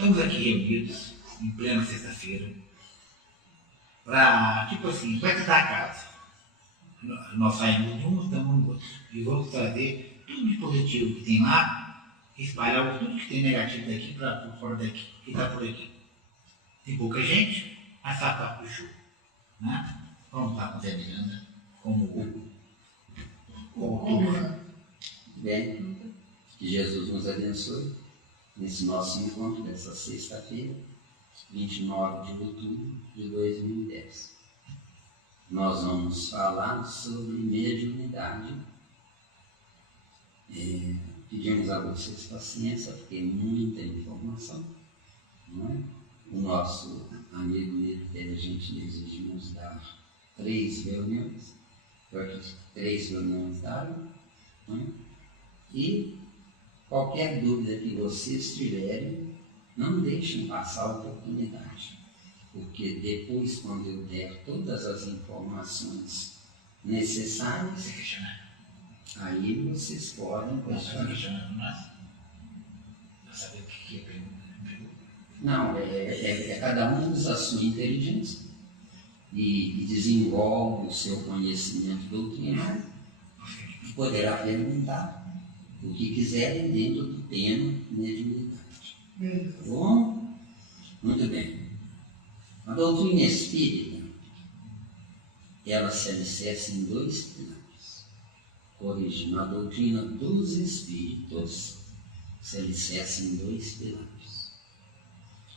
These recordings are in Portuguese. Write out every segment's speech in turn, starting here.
Estamos aqui reunidos, em plena sexta-feira, para, tipo assim, vai tentar a casa. Nós saímos de um, estamos no outro. E vamos trazer tudo de positivo que tem lá, espalhar tudo que tem negativo daqui para fora daqui, que está por aqui. Tem pouca gente, mas sabe puxou. Né? Vamos lá com o Zé Miranda, como turma. Bem, que Jesus nos abençoe nesse nosso encontro dessa sexta-feira, 29 de outubro de 2010. Nós vamos falar sobre mediunidade. Pedimos a vocês paciência, porque é muita informação, não é? O nosso amigo Nilo teve a gentileza de nos dar 3 reuniões, eu acredito que 3 reuniões daram, não é? E qualquer dúvida que vocês tiverem, não deixem passar a oportunidade, porque depois, quando eu der todas as informações necessárias, aí vocês podem questionar. Saber o que é pergunta? Não, cada um usa a sua inteligência e desenvolve o seu conhecimento doutrinário e poderá perguntar o que quiserem dentro do tema mediunidade. Tá bom? Muito bem. A doutrina espírita, ela se alicerça em 2 pilares. Corrigindo, a doutrina dos espíritos se alicerça em 2 pilares.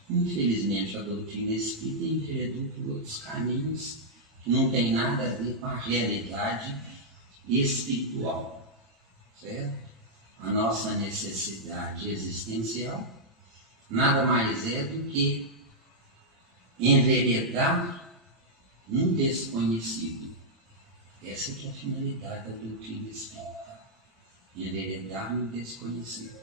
Infelizmente, a doutrina espírita enveredou por outros caminhos que não tem nada a ver com a realidade espiritual, certo? A nossa necessidade existencial nada mais é do que enveredar no desconhecido. Essa que é a finalidade da doutrina espírita, enveredar no desconhecido.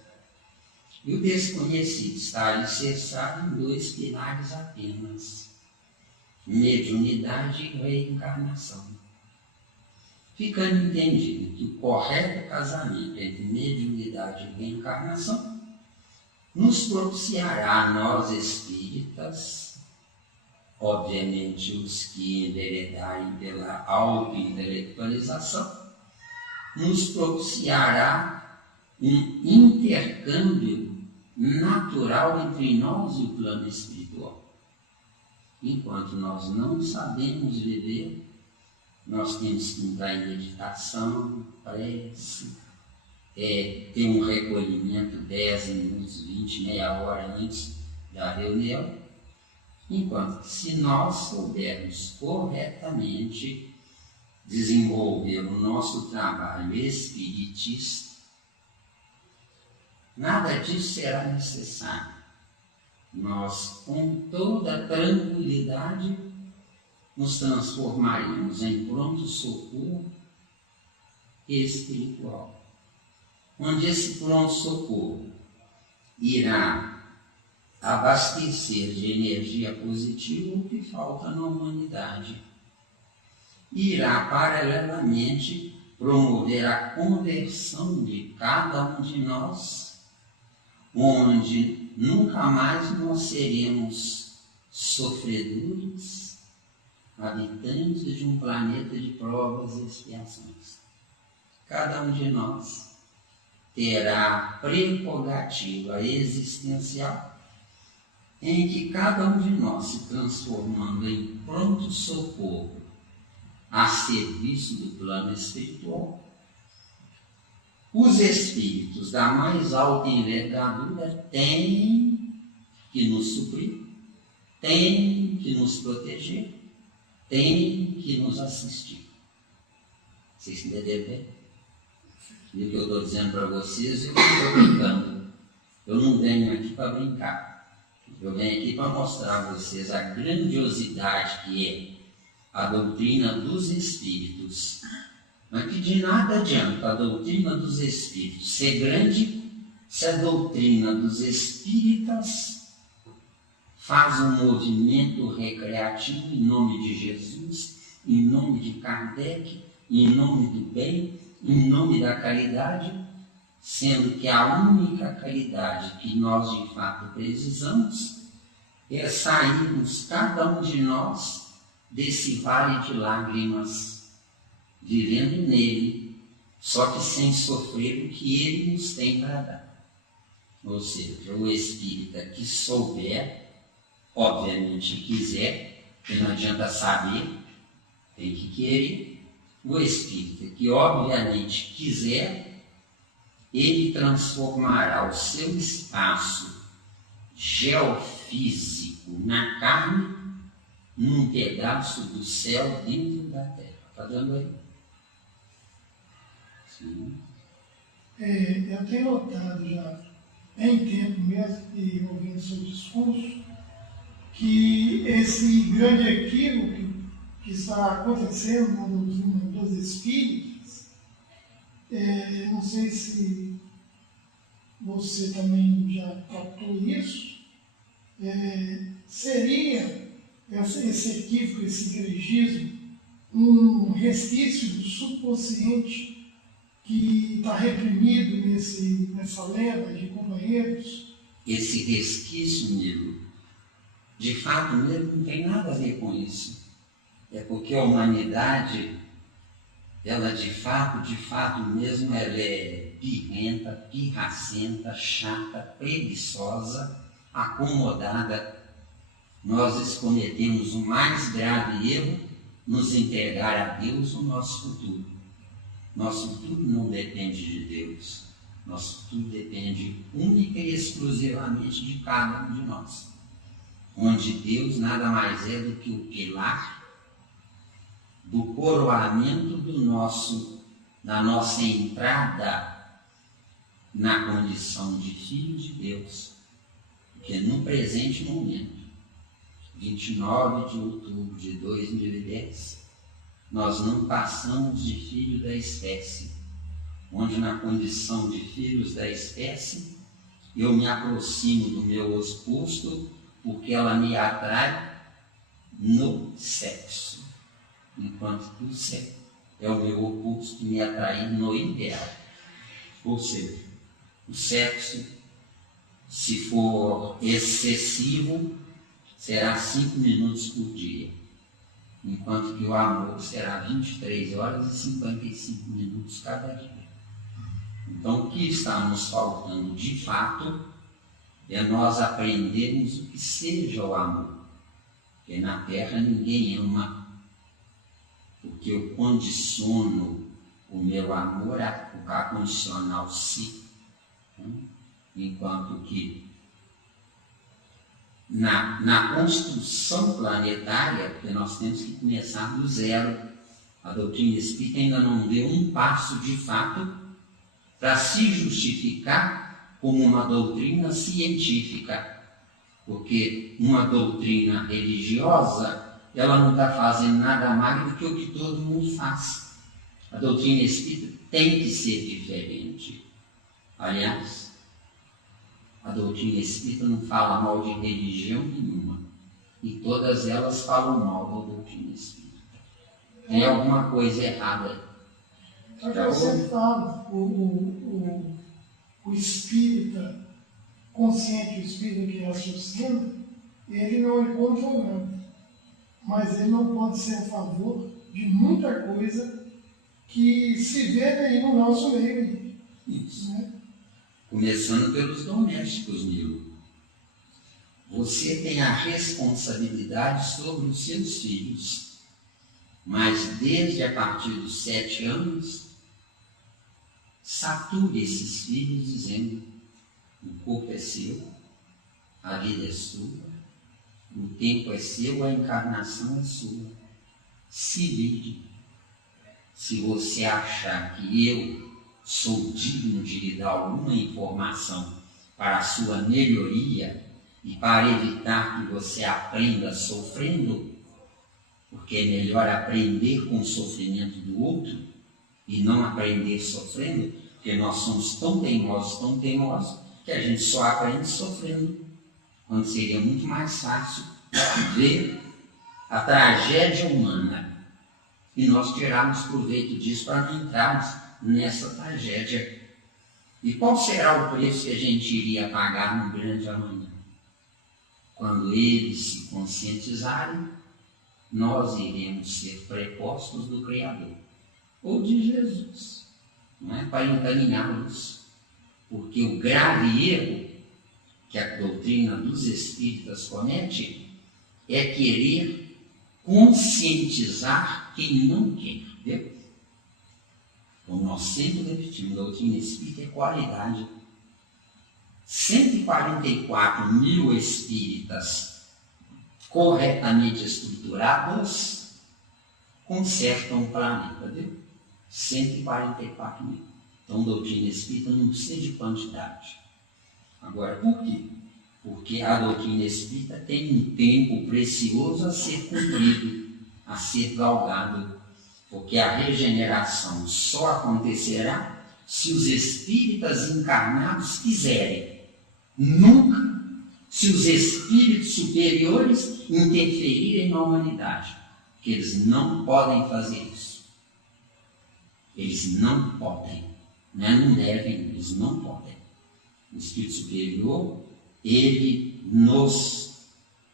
E o desconhecido está alicerçado em 2 pilares apenas: mediunidade e reencarnação. Ficando entendido que o correto casamento entre mediunidade e reencarnação nos propiciará a nós espíritas, obviamente os que enveredarem pela autointelectualização, nos propiciará um intercâmbio natural entre nós e o plano espiritual. Enquanto nós não sabemos viver, nós temos que entrar em meditação, prece, ter um recolhimento 10 minutos, 20, meia hora antes da reunião. Enquanto que, se nós soubermos corretamente desenvolver o nosso trabalho espiritista, nada disso será necessário. Nós, com toda tranquilidade, nos transformaremos em pronto-socorro espiritual, onde esse pronto-socorro irá abastecer de energia positiva o que falta na humanidade. Irá, paralelamente, promover a conversão de cada um de nós, onde nunca mais nós seremos sofredores, habitantes de um planeta de provas e expiações. Cada um de nós terá prerrogativa existencial em que cada um de nós, se transformando em pronto-socorro a serviço do plano espiritual, os espíritos da mais alta envergadura têm que nos suprir, têm que nos proteger, têm que nos assistir. Vocês entenderam bem? E o que eu estou dizendo para vocês, eu estou brincando. Eu não venho aqui para brincar. Eu venho aqui para mostrar a vocês a grandiosidade que é a doutrina dos espíritos. Mas que de nada adianta a doutrina dos espíritos ser grande se a doutrina dos espíritas faz um movimento recreativo em nome de Jesus, em nome de Kardec, em nome do bem, em nome da caridade, sendo que a única caridade que nós de fato precisamos é sairmos, cada um de nós, desse vale de lágrimas, vivendo nele, só que sem sofrer o que ele nos tem para dar. Ou seja, o espírita que souber, obviamente quiser, porque não adianta saber, tem que querer. O espírita que obviamente quiser, ele transformará o seu espaço geofísico na carne num pedaço do céu dentro da terra. Está dando aí? Sim. Eu tenho notado já, em tempo mesmo, e ouvindo seu discurso, que esse grande equívoco que está acontecendo na doutrina dos espíritos, não sei se você também já captou isso, seria esse equívoco, esse igrejismo, um resquício do subconsciente que está reprimido nessa leva de companheiros? Esse resquício, Nilo, de fato mesmo não tem nada a ver com isso. É porque a humanidade, ela de fato mesmo, ela é birrenta, pirracenta, chata, preguiçosa, acomodada. Nós cometemos o mais grave erro, nos entregar a Deus o nosso futuro. Nosso futuro não depende de Deus. Nosso futuro depende única e exclusivamente de cada um de nós. Onde Deus nada mais é do que o pilar do coroamento da nossa entrada na condição de filho de Deus. Porque no presente momento, 29 de outubro de 2010, nós não passamos de filho da espécie, onde na condição de filhos da espécie, eu me aproximo do meu oposto porque ela me atrai no sexo, enquanto que o sexo é o meu oposto que me atrai no ideal. Ou seja, o sexo, se for excessivo, será 5 minutos por dia, enquanto que o amor será 23 horas e 55 minutos cada dia. Então, o que está nos faltando de fato é nós aprendermos o que seja o amor. Porque na Terra ninguém ama, porque eu condiciono o meu amor a condicionar o si. Enquanto que na construção planetária, porque nós temos que começar do zero, a doutrina espírita ainda não deu um passo de fato para se justificar como uma doutrina científica, porque uma doutrina religiosa, ela não está fazendo nada mais do que o que todo mundo faz. A doutrina espírita tem que ser diferente. Aliás, a doutrina espírita não fala mal de religião nenhuma, e todas elas falam mal da doutrina espírita. Tem alguma coisa errada aí. É o que eu sempre falo, o espírita consciente, o espírita que raciocina, ele não é contra ou não, mas ele não pode ser a favor de muita coisa que se vê aí no nosso meio. Isso. Né? Começando pelos domésticos, Nilo. Você tem a responsabilidade sobre os seus filhos, mas desde a partir dos 7 anos, sature esses filhos dizendo: o corpo é seu, a vida é sua, o tempo é seu, a encarnação é sua. Se vire. Se você achar que eu sou digno de lhe dar alguma informação para a sua melhoria e para evitar que você aprenda sofrendo, porque é melhor aprender com o sofrimento do outro e não aprender sofrendo, porque nós somos tão teimosos, que a gente só aprende sofrendo, quando seria muito mais fácil ver a tragédia humana e nós tirarmos proveito disso para não entrarmos nessa tragédia. E qual será o preço que a gente iria pagar no grande amanhã? Quando eles se conscientizarem, nós iremos ser prepostos do Criador, ou de Jesus, não é? Para encaminhá-los. Porque o grave erro que a doutrina dos espíritas comete é querer conscientizar quem não quer, viu? Como nós sempre repetimos, a doutrina espírita é qualidade. 144 mil espíritas corretamente estruturados consertam o planeta, viu? 144 mil. Então, doutrina espírita não precisa de quantidade. Agora, por quê? Porque a doutrina espírita tem um tempo precioso a ser cumprido, a ser galgado. Porque a regeneração só acontecerá se os espíritas encarnados quiserem. Nunca se os espíritos superiores interferirem na humanidade. Porque eles não podem fazer isso. Eles não podem. Não devem, eles não podem. O espírito superior, ele nos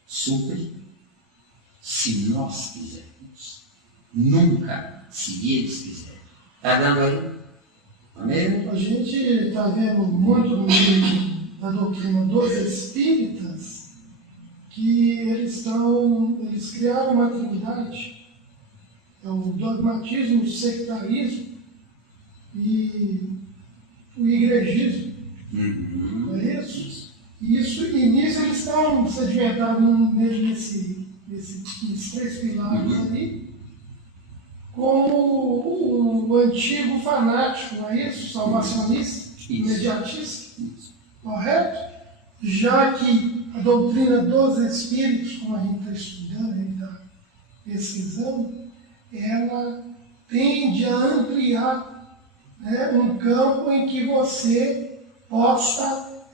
supre se nós quisermos. Nunca se eles quiserem. Está dando aí? Amém? A gente está vendo muito no meio da doutrina dos espíritas que eles criaram uma trindade. É o dogmatismo, o sectarismo e o igrejismo. Não é isso? E nisso eles estão sedimentados nesses três pilares ali, como o antigo fanático, não é isso? Salvacionista, imediatista, correto? Já que a doutrina dos espíritos, como a gente está estudando, a gente está pesquisando, ela tende a ampliar, né, um campo em que você possa,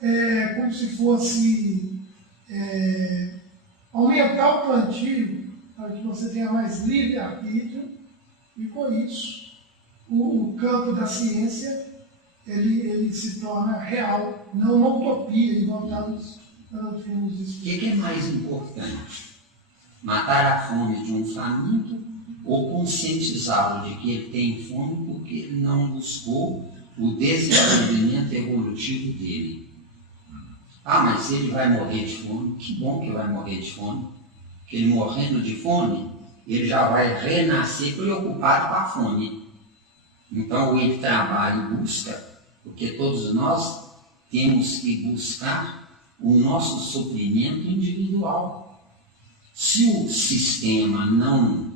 como se fosse, aumentar o plantio para que você tenha mais livre-arbítrio, e com isso o campo da ciência ele se torna real, não uma utopia, igual está nos doutrinas dos espíritos. O que é mais importante? Matar a fome de um faminto ou conscientizá-lo de que ele tem fome porque ele não buscou o desenvolvimento evolutivo dele? Ah, mas ele vai morrer de fome. Que bom que ele vai morrer de fome. Porque ele morrendo de fome, ele já vai renascer preocupado com a fome. Então, ele trabalha e busca, porque todos nós temos que buscar o nosso suprimento individual. Se o sistema não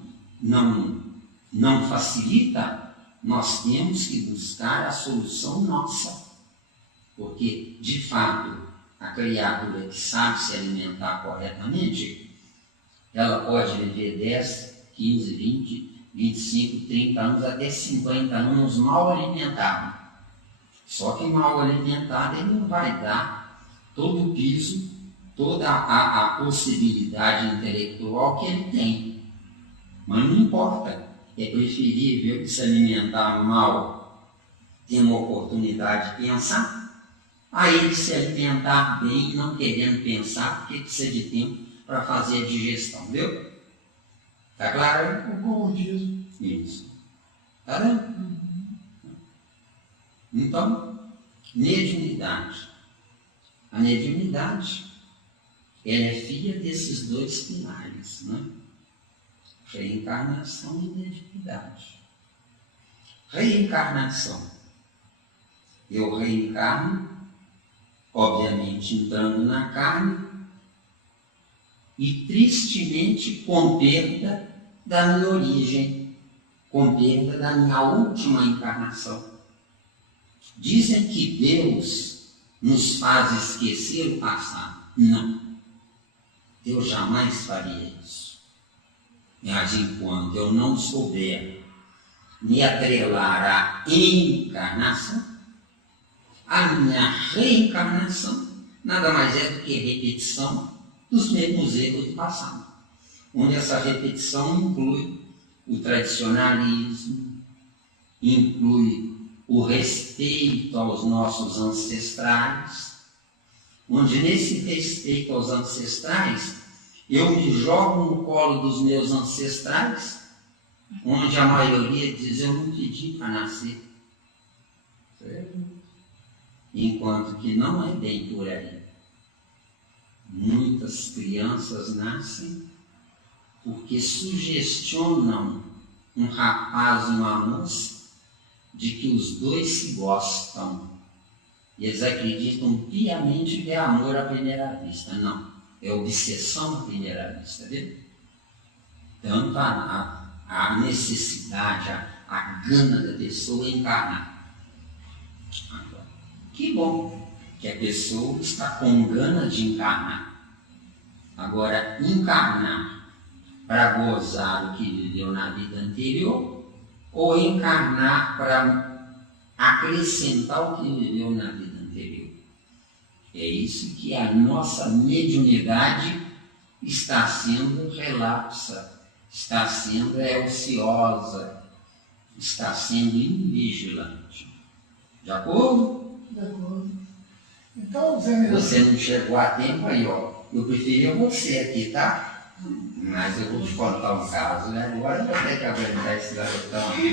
facilita, nós temos que buscar a solução nossa. Porque, de fato, a criatura que sabe se alimentar corretamente, ela pode viver 10, 15, 20, 25, 30 anos, até 50 anos mal alimentado. Só que mal alimentado ele não vai dar todo o piso, toda a possibilidade intelectual que ele tem. Mas não importa, é preferível se alimentar mal, ter uma oportunidade de pensar, a ele se alimentar bem, não querendo pensar, porque precisa de tempo para fazer a digestão, viu? Está claro? O comodismo. Isso. Está vendo? Então, mediunidade. A mediunidade, ela é filha desses dois pilares, né? Reencarnação e mediunidade. Reencarnação. Eu reencarno, obviamente entrando na carne, e tristemente com perda da minha origem, com perda da minha última encarnação. Dizem que Deus nos faz esquecer o passado. Não. Deus jamais faria isso. Mas enquanto eu não souber me atrelar à encarnação, a minha reencarnação nada mais é do que repetição dos mesmos erros do passado, onde essa repetição inclui o tradicionalismo, inclui o respeito aos nossos ancestrais, onde nesse respeito aos ancestrais eu me jogo no colo dos meus ancestrais, onde a maioria diz: eu não pedi para nascer. Certo? Enquanto que não é bem por aí. Muitas crianças nascem porque sugestionam um rapaz e uma moça de que os dois se gostam. E eles acreditam piamente que é amor à primeira vista. Não, é obsessão à primeira vista, viu? Tanto a necessidade, a gana da pessoa encarnar. Agora, que bom que a pessoa está com gana de encarnar. Agora, encarnar para gozar o que viveu na vida anterior, ou encarnar para acrescentar o que viveu na vida anterior. É isso que a nossa mediunidade está sendo relapsa, está sendo ociosa, está sendo invigilante. De acordo? De acordo. Então, Zé Miranda, Você não chegou a tempo aí, ó. Eu preferia você aqui, tá? Mas eu vou te contar um caso, né? Agora eu vou ter que aguentar esse garotão aqui.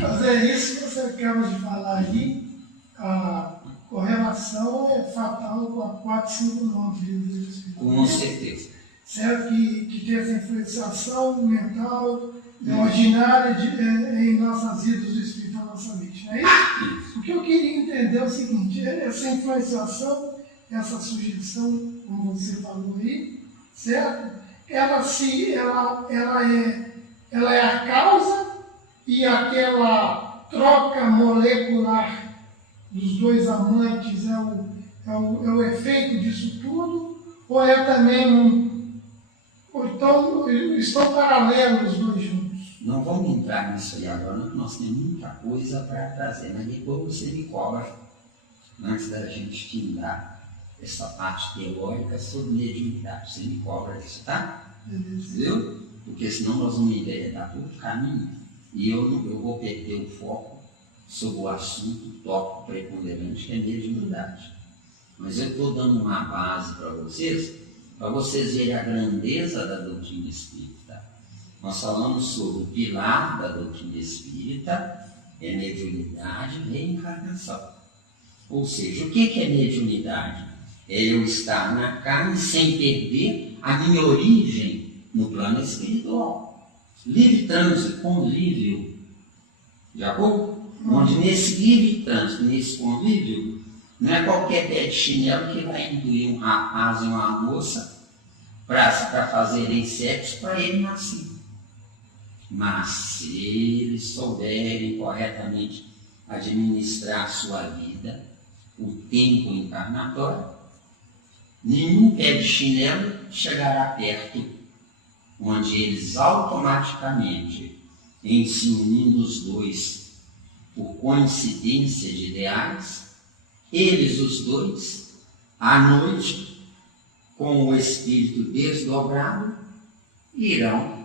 mas é isso que você acaba de falar aí, a correlação é fatal com a 4, 5, 9 livros do Espírito. Com certeza. Certo? Que tem essa influenciação mental ordinária em nossas vidas do Espírito na nossa mente, não é isso? O que eu queria entender é o seguinte: essa influenciação, essa sugestão, como você falou aí, certo? Ela é a causa, e aquela troca molecular dos dois amantes é o efeito disso tudo, ou é também ou então estão paralelos os dois juntos? Não vamos entrar nisso aí agora, não, que nós temos muita coisa para trazer, mas depois você me cobra, antes da gente findar essa parte teórica sobre mediunidade. Você me cobra isso, tá? Entendeu? Porque senão nós vamos enveredar por outro caminho e eu vou perder o foco sobre o assunto, o tópico preponderante, que é mediunidade. Mas eu estou dando uma base para vocês verem a grandeza da doutrina espírita. Nós falamos sobre o pilar da doutrina espírita, é mediunidade e reencarnação. Ou seja, o que é mediunidade? É eu estar na carne sem perder a minha origem no plano espiritual. Livre trânsito, convívio. De acordo? Onde nesse livre trânsito, nesse convívio, não é qualquer pé de chinelo que vai induir um rapaz e uma moça para fazerem sexo para ele nascer. Mas se eles souberem corretamente administrar a sua vida, o tempo encarnatório, nenhum pé de chinelo chegará perto, onde eles automaticamente, em se unindo os dois por coincidência de ideais, eles os dois, à noite, com o espírito desdobrado, irão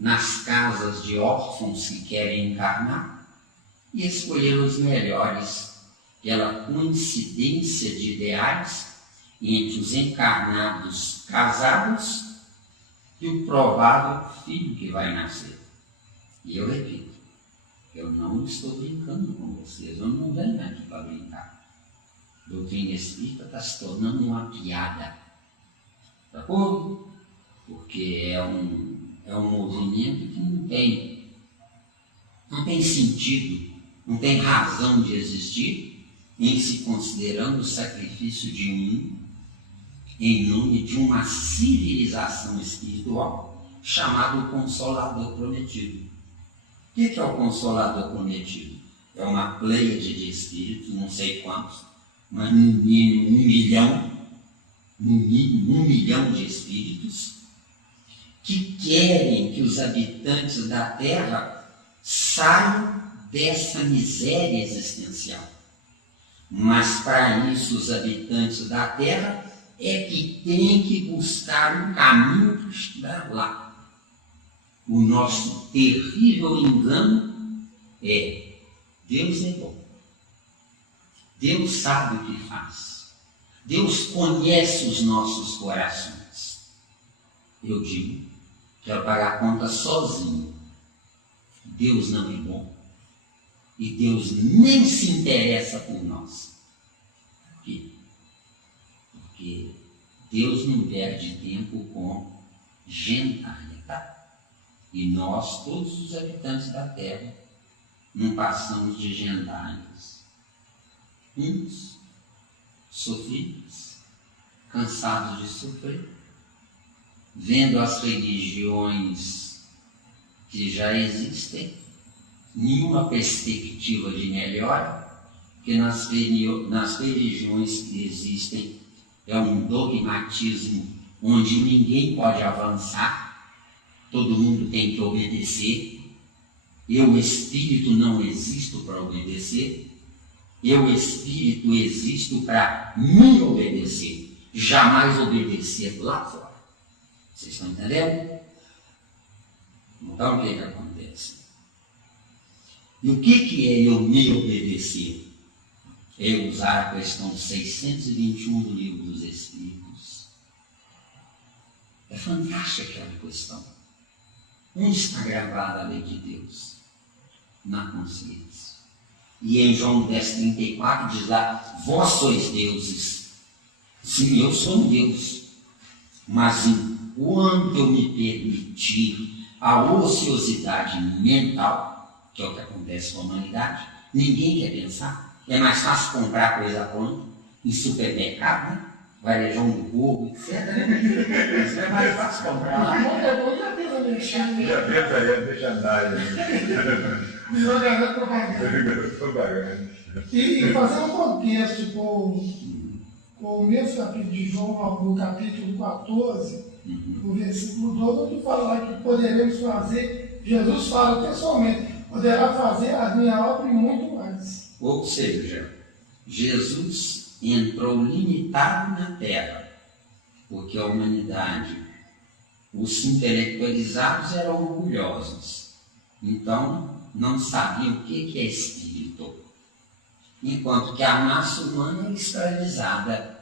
nas casas de órfãos que querem encarnar e escolher os melhores pela coincidência de ideais entre os encarnados casados e o provável filho que vai nascer. E eu repito, eu não estou brincando com vocês, eu não venho aqui para brincar. A doutrina espírita está se tornando uma piada, tá bom? Porque é um movimento que não tem sentido, não tem razão de existir, em se considerando o sacrifício de um em nome de uma civilização espiritual chamado Consolador Prometido. O que é o Consolador Prometido? É uma pleiade de espíritos, não sei quantos, mas no mínimo 1 milhão de espíritos que querem que os habitantes da Terra saiam dessa miséria existencial. Mas para isso os habitantes da Terra é que têm que buscar um caminho para chegar lá. O nosso terrível engano é Deus é bom. Deus sabe o que faz. Deus conhece os nossos corações. Eu digo, quero pagar a conta sozinho. Deus não é bom. E Deus nem se interessa por nós. Por quê? Porque Deus não perde tempo com gentalha. E nós, todos os habitantes da terra, não passamos de gentalhas. Uns sofridos, cansados de sofrer, vendo as religiões que já existem, nenhuma perspectiva de melhora, porque nas religiões que existem é um dogmatismo onde ninguém pode avançar, todo mundo tem que obedecer. Eu, espírito, não existo para obedecer. Eu, espírito, existo para me obedecer. Jamais obedecer lá fora. Vocês estão entendendo? Então, o que acontece? E o que é eu me obedecer? É usar a questão 621 do Livro dos Espíritos. É fantástica aquela questão. Onde está gravada a lei de Deus? Na consciência. E em João 10,34 diz lá, vós sois deuses. Sim, eu sou um Deus. Mas enquanto eu me permitir a ociosidade mental, que é o que acontece com a humanidade, ninguém quer pensar. É mais fácil comprar coisa pronta em supermercado, né? Varejão do Povo, etc. Isso é mais fácil comprar lá. É bom já pensa mexendo. Já pensa aí, deixa andar. Virou garota propaganda. E fazer um contexto com o mesmo capítulo de João, no capítulo 14, no versículo 12, onde fala lá que poderemos fazer, Jesus fala pessoalmente, poderá fazer a minha obra e muito mais. Ou seja, Jesus entrou limitado na Terra, porque a humanidade, os intelectualizados eram orgulhosos, então não sabiam o que é espírito, enquanto que a massa humana era escravizada,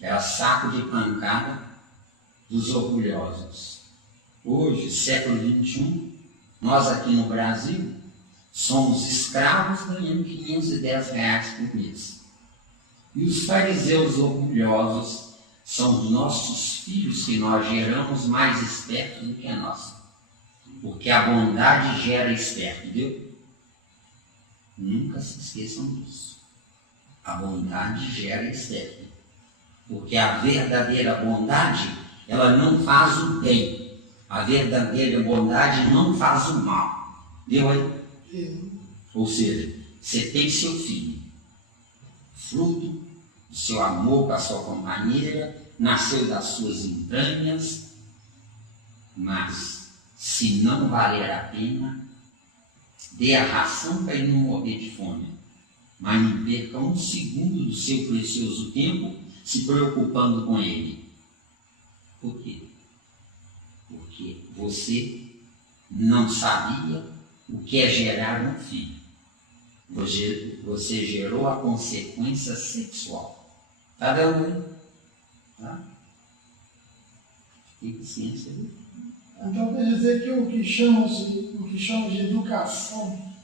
era saco de pancada dos orgulhosos. Hoje, século XXI, nós aqui no Brasil somos escravos ganhando R$510 por mês. E os fariseus orgulhosos são os nossos filhos que nós geramos mais espertos do que a nossa. Porque a bondade gera esperto, viu? Nunca se esqueçam disso. A bondade gera esperto. Porque a verdadeira bondade, ela não faz o bem. A verdadeira bondade não faz o mal. Viu aí? Ou seja, você tem seu filho, fruto do seu amor com a sua companheira, nasceu das suas entranhas, mas se não valer a pena, dê a ração para ele não morrer de fome, mas não perca um segundo do seu precioso tempo se preocupando com ele. Por quê? Porque você não sabia o que é gerar um filho. Você gerou a consequência sexual. Está dando aí? Tá? Tem ciência aí? Então quer dizer que o que chamamos de educação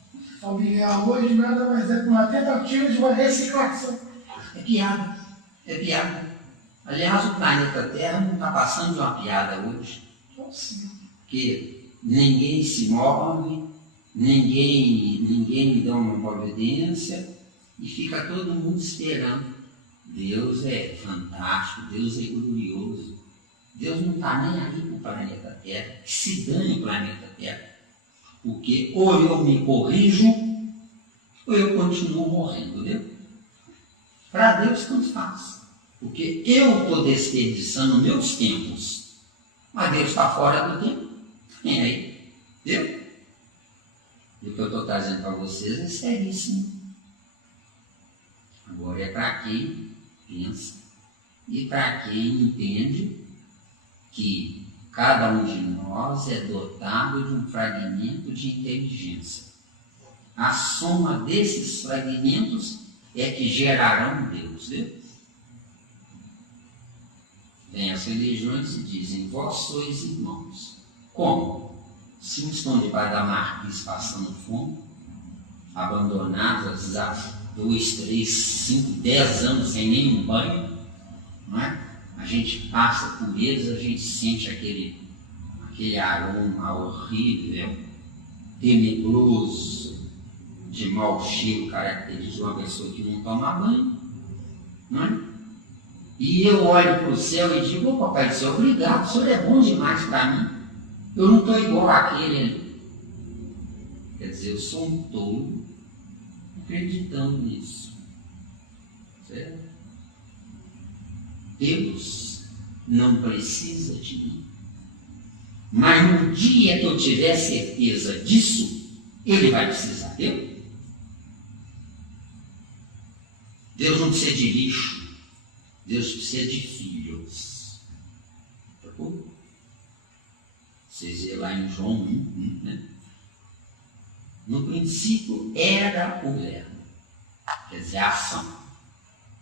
familiar hoje nada mais é que uma tentativa de uma reciclação. É piada. É piada. Aliás, o planeta Terra não está passando de uma piada hoje. Então, sim. Porque ninguém se move, ninguém dá uma providência e fica todo mundo esperando. Deus é fantástico, Deus é glorioso. Deus não está nem aí para o planeta Terra, que se dane o planeta Terra. Porque ou eu me corrijo, ou eu continuo morrendo, viu? Para Deus tanto faz. Porque eu estou desperdiçando meus tempos, mas Deus está fora do tempo. Vem aí, viu? E o que eu estou trazendo para vocês é seríssimo. Agora é para quem pensa e para quem entende que cada um de nós é dotado de um fragmento de inteligência. A soma desses fragmentos é que gerarão Deus. Viu? Vem as religiões e dizem, vós sois irmãos. Como? Se uns estão debaixo da marquise passando fome, abandonados há 2, 3, 5, 10 anos sem nenhum banho, não é? A gente passa por eles, a gente sente aquele aroma horrível, tenebroso, de mau cheiro, caracteriza uma pessoa que não toma banho, não é? E eu olho para o céu e digo, ô Papai do Céu, obrigado, o Senhor é bom demais para mim, eu não estou igual àquele ali. Quer dizer, eu sou um tolo acreditando nisso. Certo? Deus não precisa de mim. Mas no dia que eu tiver certeza disso, Ele vai precisar de eu. Deus não precisa de lixo. Deus precisa de filhos. Tá bom? Vocês vêem lá em João 1, né? No princípio era o verbo, quer dizer, a ação.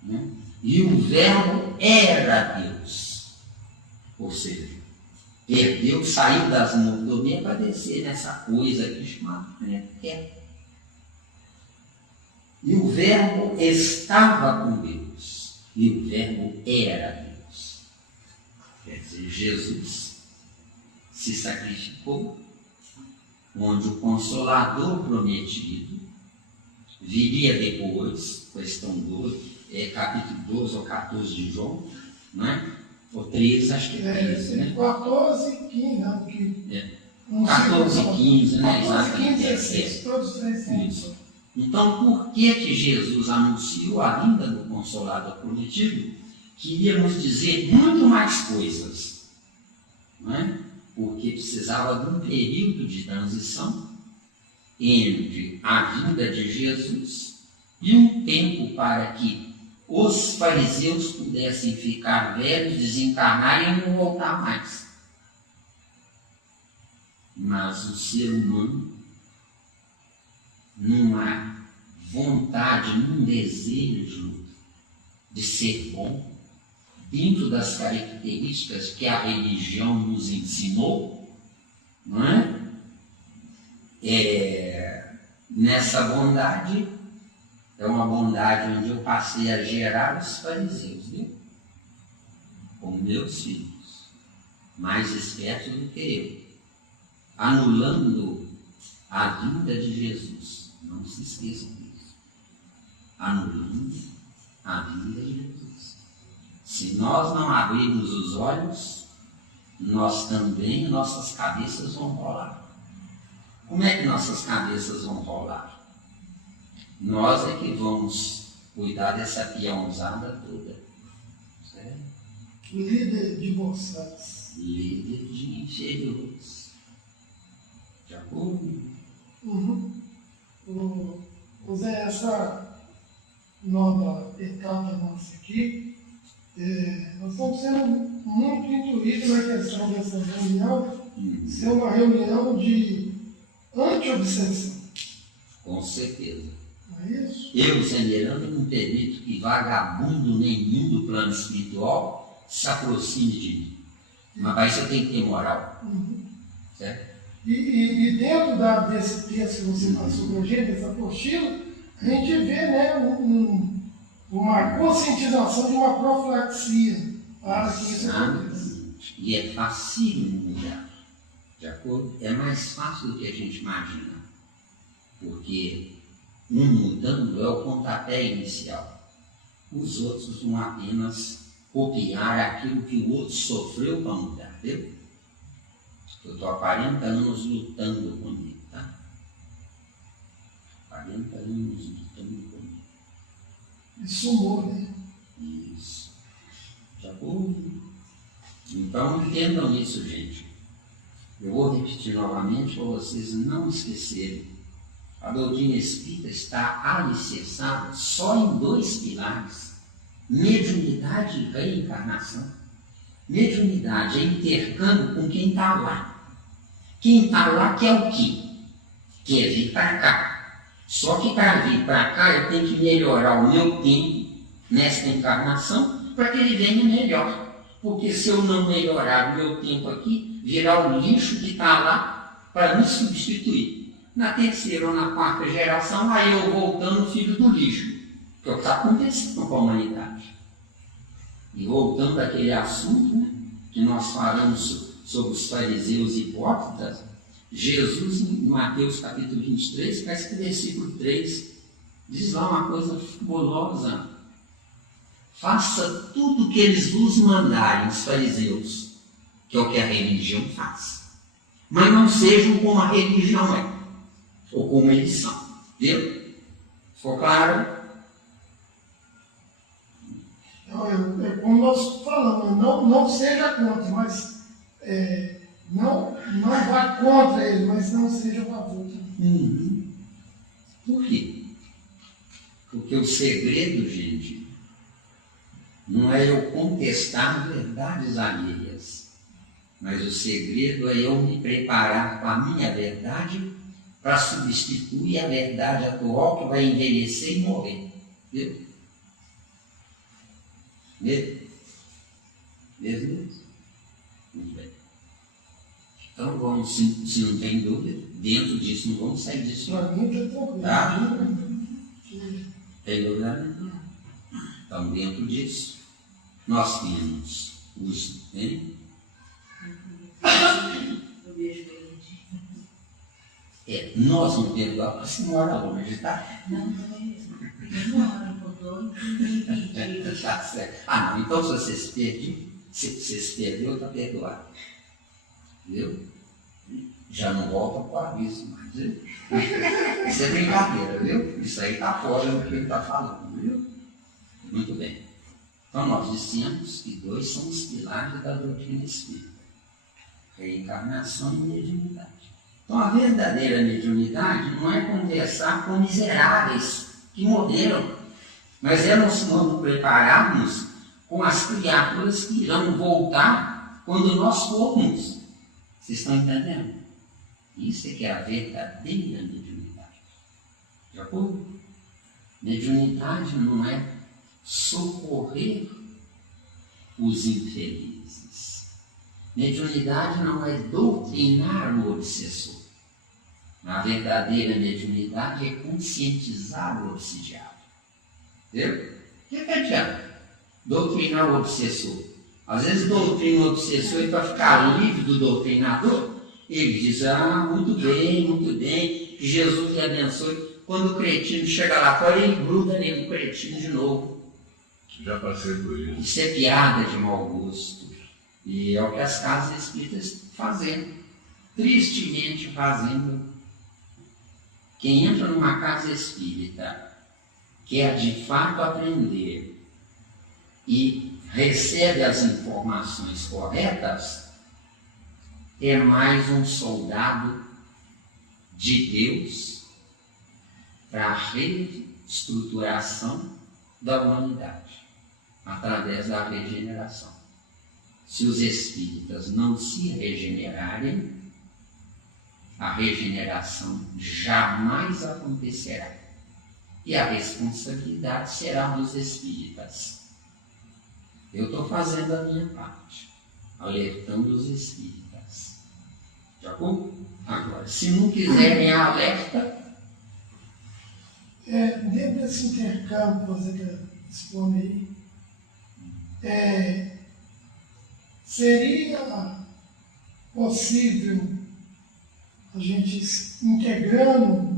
Né? E o verbo era Deus. Ou seja, perdeu, saiu das mordomias para descer nessa coisa aqui chamada terra. E o verbo estava com Deus. E o verbo era Deus. Quer dizer, Jesus se sacrificou, onde o Consolador prometido viria depois, questão 12, capítulo 12 ou 14 de João, não é? Ou 13, acho que é 13, né? 14 e 15, não, que... 14 e 15, né? 14 e 15, Exatamente. todos os três tempos. Então, por que Jesus anunciou a vinda do Consolador prometido? Queria nos dizer muito mais coisas, não é? Porque precisava de um período de transição entre a vinda de Jesus e um tempo para que os fariseus pudessem ficar velhos, desencarnar e não voltar mais. Mas o ser humano, numa vontade, num desejo de ser bom, dentro das características que a religião nos ensinou, não é? Nessa bondade, é uma bondade onde eu passei a gerar os fariseus, viu? Como meus filhos, mais espertos do que eu, anulando a vinda de Jesus. Não se esqueçam disso. Anulando a vinda de Jesus. Se nós não abrirmos os olhos, nós também, nossas cabeças vão rolar. Como é que nossas cabeças vão rolar? Nós é que vamos cuidar dessa peãozada toda. Certo? Líder de moçadas. Líder de inferiores. De acordo? Zé, essa nova etapa nossa aqui, nós estamos sendo muito intuídos na questão dessa reunião, ser uma reunião de anti-obsessão. Com certeza. Não é isso? Eu, Zenerano, não permito que vagabundo nenhum do plano espiritual se aproxime de mim. Mas para isso eu tenho que ter moral. Certo? E dentro desse texto que você passou para a gente, dessa apostila, a gente vê, né, uma conscientização de uma profilaxia para que isso aconteça. E é fácil mudar. De acordo? É mais fácil do que a gente imagina. Porque um mudando é o pontapé inicial. Os outros vão apenas copiar aquilo que o outro sofreu para mudar, viu? Eu estou há 40 anos lutando comigo, tá? 40 anos lutando comigo. Isso sumou, né? Isso. De acordo? Então entendam isso, gente. Eu vou repetir novamente para vocês não esquecerem. A doutrina espírita está alicerçada só em 2 pilares: mediunidade e reencarnação. Mediunidade é intercâmbio com quem está lá. Quem está lá quer o quê? Quer vir para cá. Só que para vir para cá eu tenho que melhorar o meu tempo nesta encarnação para que ele venha melhor. Porque se eu não melhorar o meu tempo aqui, virá o lixo que está lá para me substituir. Na terceira ou na quarta geração, aí eu voltando filho do lixo, que é o que está acontecendo com a humanidade. E voltando àquele assunto, né, que nós falamos sobre os fariseus e hipócritas, Jesus, em Mateus capítulo 23, parece que versículo 3, diz lá uma coisa fabulosa. Faça tudo o que eles vos mandarem, os fariseus, que é o que a religião faz. Mas não sejam como a religião é, ou como eles são. Viu? Ficou claro? É como nós falamos, não seja contra, mas não vá contra ele, mas não seja a favor. Por quê? Porque o segredo, gente, não é eu contestar verdades alheias, mas o segredo é eu me preparar com a minha verdade para substituir a verdade atual que vai envelhecer e morrer. Viu? Mesmo? Muito bem. Então, vamos, se não tem dúvida, dentro disso, não vamos sair disso. Tá? Tem dúvida? Então, dentro disso, nós temos os... Hein? Nós não temos... A senhora longe, tá? Não, não mudou. Tá certo. Não, então se você se perdeu, está perdoado. Viu? Já não volta para o aviso mais, viu? Isso é brincadeira, viu? Isso aí está fora do que ele está falando, viu? Muito bem. Então nós dissemos que dois são os pilares da doutrina espírita: reencarnação e mediunidade. Então a verdadeira mediunidade não é conversar com miseráveis que morreram, mas é nós nos prepararmos com as criaturas que irão voltar quando nós formos. Vocês estão entendendo? Isso é que é a verdadeira mediunidade. De acordo? Mediunidade não é socorrer os infelizes. Mediunidade não é doutrinar o obsessor. A verdadeira mediunidade é conscientizar o obsidiado. Entendeu? O que adianta doutrinar o obsessor? Às vezes doutrina o obsessor e para ficar livre do doutrinador, ele diz, muito bem, que Jesus lhe abençoe. Quando o cretino chega lá fora, ele gruda nele, o cretino de novo. Já passei por isso. Isso é piada de mau gosto. E é o que as casas espíritas estão fazendo. Tristemente fazendo. Quem entra numa casa espírita quer de fato aprender e recebe as informações corretas, é mais um soldado de Deus para a reestruturação da humanidade, através da regeneração. Se os espíritas não se regenerarem, a regeneração jamais acontecerá. E a responsabilidade será dos espíritas. Eu estou fazendo a minha parte, alertando os espíritas. De acordo? Agora, se não quiserem alerta... Dentro desse intercâmbio, você expõe aí, seria possível a gente integrando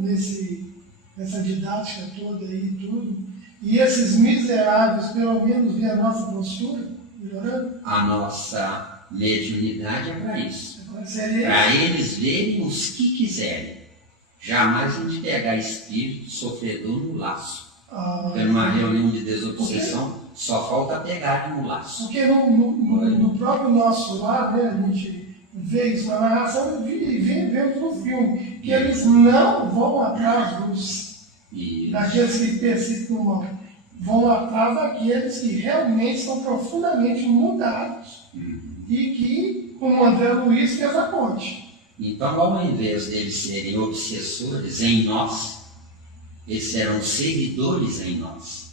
nessa didática toda aí e tudo, e esses miseráveis, pelo menos, ver a nossa postura melhorando? A nossa mediunidade é para isso. Seria... Para eles verem os que quiserem. Jamais a gente pegar espírito sofredor no laço. Numa reunião de desobsessão, só falta pegar no laço. Porque no próprio nosso lar, né, a gente vê isso na narração e vemos no filme, que eles não vão atrás daqueles que persistem no mal. Vão atrás daqueles que realmente são profundamente mudados e que, como André Luiz, fez a ponte. Então, ao invés deles serem obsessores em nós, eles serão seguidores em nós.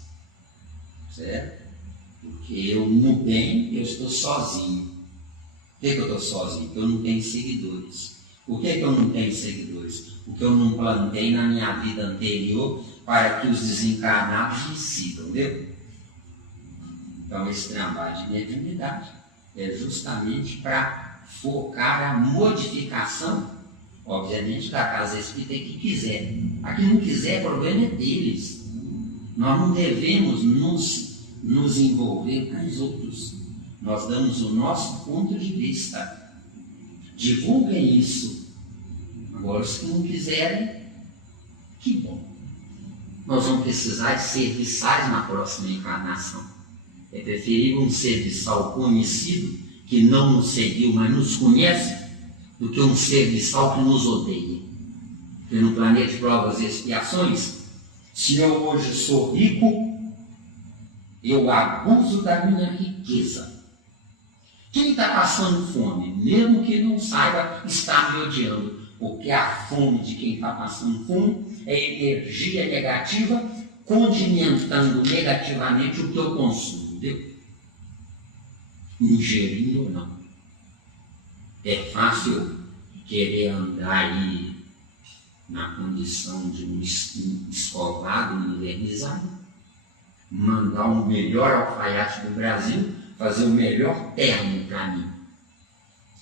Certo? Porque eu, no bem, eu estou sozinho. Por que eu estou sozinho? Porque eu não tenho seguidores. Por que eu não tenho seguidores? Porque eu não plantei na minha vida anterior para que os desencarnados me sigam, viu? Então, esse trabalho de mediunidade é justamente para focar a modificação, obviamente, da casa espírita que quiser. A que não quiser, o problema é deles. Nós não devemos nos envolver com os outros. Nós damos o nosso ponto de vista. Divulguem isso. Agora, os que não quiserem, que bom. Nós vamos precisar de serviçais na próxima encarnação. É preferível um serviçal conhecido, que não nos seguiu, mas nos conhece, do que um serviçal que nos odeia. Porque no planeta de provas e expiações, se eu hoje sou rico, eu abuso da minha riqueza. Quem está passando fome, mesmo que não saiba, está me odiando. Porque a fome de quem está passando fome é energia negativa, condimentando negativamente o que eu consumo. Entendeu? Ingerindo ou não. É fácil querer andar aí na condição de um escovado, modernizado, mandar o melhor alfaiate do Brasil, fazer o melhor terno para mim.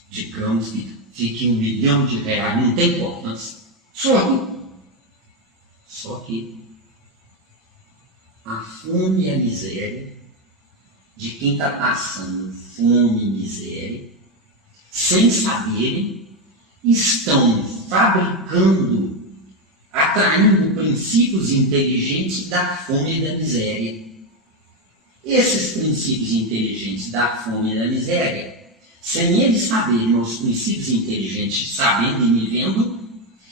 Digamos que fique R$1 milhão, não tem importância. Só que a fome e a miséria de quem está passando fome e miséria, sem saberem, estão fabricando, atraindo princípios inteligentes da fome e da miséria. Esses princípios inteligentes da fome e da miséria, sem eles saberem, os princípios inteligentes sabendo e me vendo,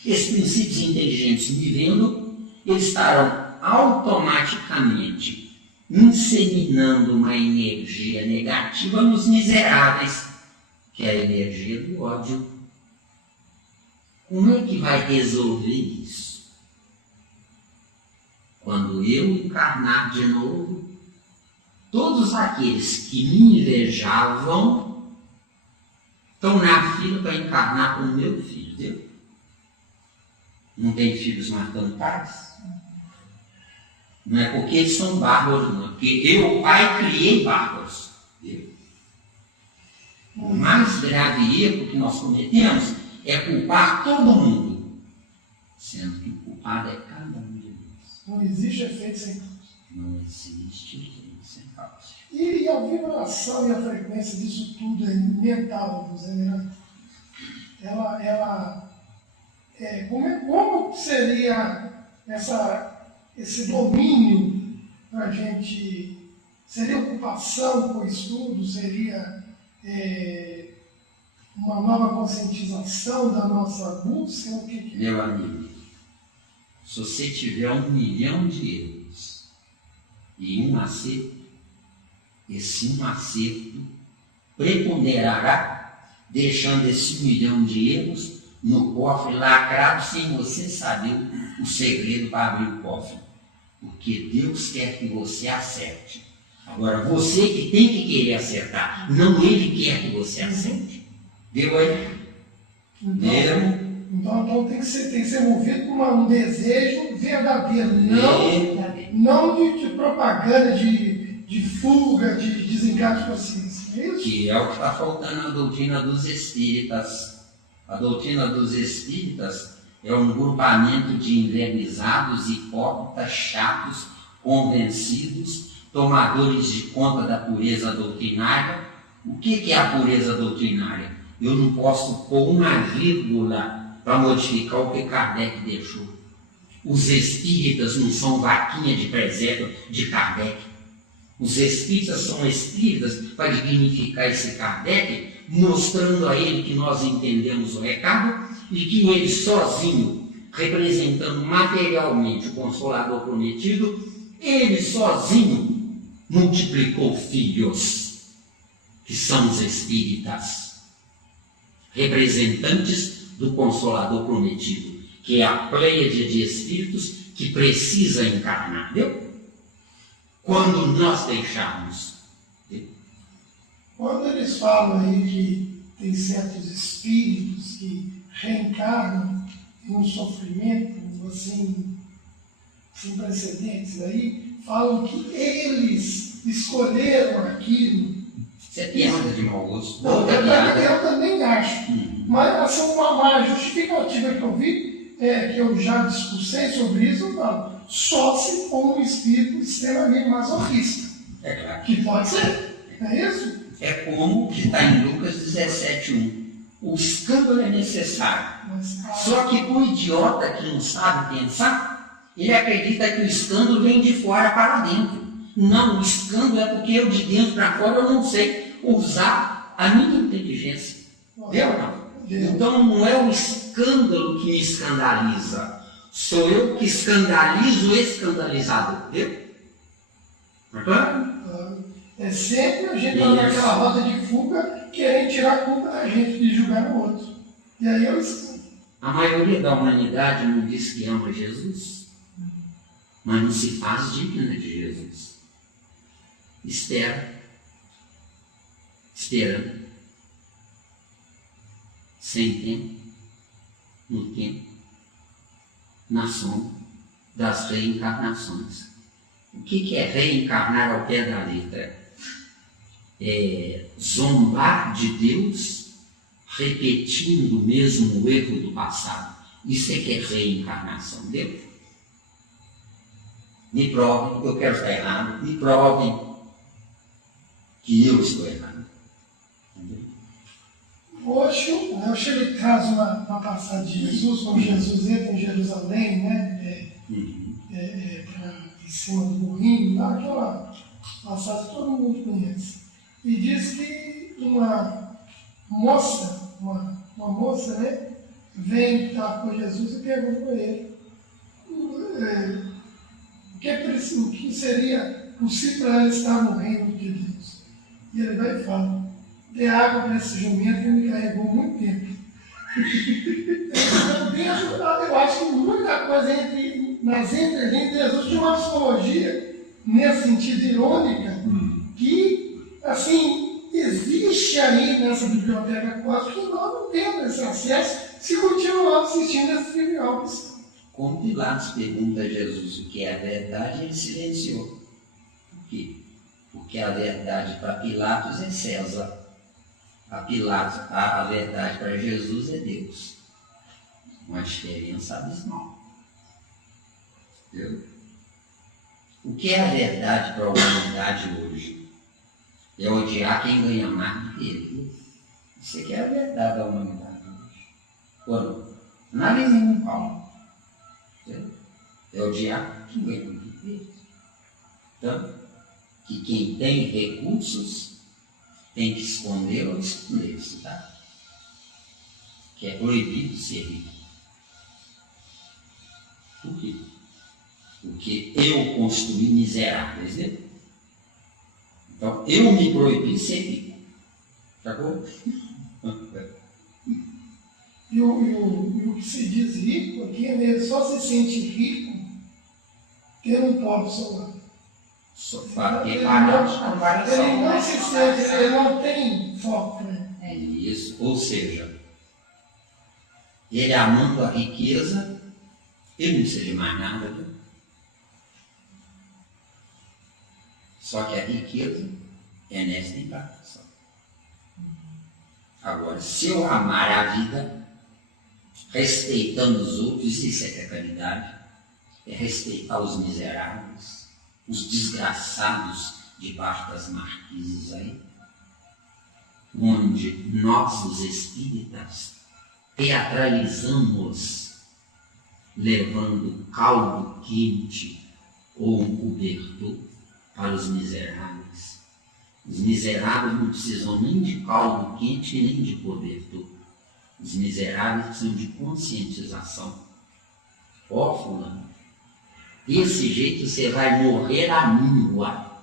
esses princípios inteligentes me vendo, eles estarão automaticamente inseminando uma energia negativa nos miseráveis, que é a energia do ódio. Como é que vai resolver isso? Quando eu encarnar de novo, todos aqueles que me invejavam estão na fila para encarnar com o meu filho, viu? Não tem filhos matando pais? Não é porque eles são bárbaros, não. É porque eu, pai, criei bárbaros. Viu? O mais grave erro que nós cometemos é culpar todo mundo, sendo que o culpado é cada um de nós. Não existe efeito sem causa. Não existe efeito sem causa. E a vibração e a frequência disso tudo é mental, Zé Miranda. Como seria esse domínio para a gente? Seria ocupação com o estudo? Seria uma nova conscientização da nossa busca? O que é? Meu amigo, se você tiver R$1 milhão e um acerto, esse um acerto preponderará, deixando esse 1 milhão de erros no cofre lacrado, sem você saber o segredo para abrir o cofre. Porque Deus quer que você acerte. Agora, você que tem que querer acertar, não Ele quer que você acerte. Deu aí? Então tem que ser movido por um desejo verdadeiro, não de propaganda, de fuga, de desencargo de consciência. É isso? Que é o que está faltando na doutrina dos espíritas. A doutrina dos espíritas é um grupamento de envernizados, hipócritas, chatos, convencidos, tomadores de conta da pureza doutrinária. O que é a pureza doutrinária? Eu não posso pôr uma vírgula para modificar o que Kardec deixou. Os espíritas não são vaquinha de presépio de Kardec. Os espíritas são espíritas para dignificar esse Kardec, mostrando a ele que nós entendemos o recado e que ele sozinho, representando materialmente o Consolador prometido, ele sozinho multiplicou filhos, que são os espíritas, representantes do Consolador prometido. que é a pleiade de espíritos que precisa encarnar, viu? Quando nós deixarmos. Viu? Quando eles falam aí que tem certos espíritos que reencarnam em um sofrimento, assim, sem precedentes aí, falam que eles escolheram aquilo. Isso é piada de mau gosto. Não, Outra piada. eu também acho. Mas assim, uma justificativa que eu vi, que eu já discussei sobre isso, eu falo, só se for um espírito extremamente masoquista. É claro. Que pode ser, não é isso? É como que está em Lucas 17:1. O escândalo é necessário. Só que o idiota que não sabe pensar, ele acredita que o escândalo vem de fora para dentro. Não, o escândalo é porque eu de dentro para fora eu não sei usar a minha inteligência. Viu ou não? Então não é o escândalo que me escandaliza. Sou eu que escandalizo o escandalizado. Viu? É sempre a gente tá naquela roda de fuga, querendo tirar a culpa da gente de julgar o outro. E aí eu escando. A maioria da humanidade não diz que ama Jesus, mas não se faz digna de Jesus. Esperando, sem tempo, no tempo, na sombra das reencarnações. O que é reencarnar ao pé da letra? É zombar de Deus, repetindo mesmo o erro do passado. Isso é que é reencarnação, Deus. Me provem que eu quero estar errado, me provem que eu estou errado. Entendeu? Hoje ele traz uma passagem de Jesus, quando Jesus entra em Jerusalém, né? Em cima do burrinho, lá, aquela passagem que todo mundo conhece. E diz que uma moça, né, vem estar com Jesus e pergunta para ele o que seria possível para ela estar no reino de Deus. E ele vai e fala: dê água para esse jumento que me carregou muito tempo. Então, eu acho que muita coisa nas entrelinhas de Jesus tinha uma psicologia, nesse sentido irônica, que, assim, existe aí nessa biblioteca cósmica que nós não temos esse acesso se continuarmos assistindo esse trivial. Quando Pilatos pergunta a Jesus o que é a verdade, ele silenciou. Por quê? Porque a verdade para Pilatos é César. A verdade para Jesus é Deus. Uma diferença abismal. Entendeu? O que é a verdade para a humanidade hoje? É odiar quem ganha mais do que ele. Isso aqui é a verdade da humanidade hoje. Quando? Analisem com calma. É odiar quem ganha mais do que ele. Então, que quem tem recursos tem que esconder ou esconder-se, tá? Que é proibido ser rico. Por quê? Porque eu construí miseráveis, né? Então, eu me proibi de ser rico. Sacou? E o que se diz rico aqui, ele só se sente rico tendo um pobre ao seu lado. Ele não se sente, ele não tem foco, né? É isso. Ou seja, ele amando a riqueza, ele não precisa de mais nada, né? Só que a riqueza é nesta encarnação. Agora, se eu amar a vida, respeitando os outros, isso é que é caridade, é respeitar os miseráveis, os desgraçados debaixo das marquises aí, onde nós, os espíritas, teatralizamos levando caldo quente ou um cobertor para os miseráveis. Os miseráveis não precisam nem de caldo quente nem de cobertor. Os miseráveis precisam de conscientização. Ó, fulano, desse jeito você vai morrer à míngua.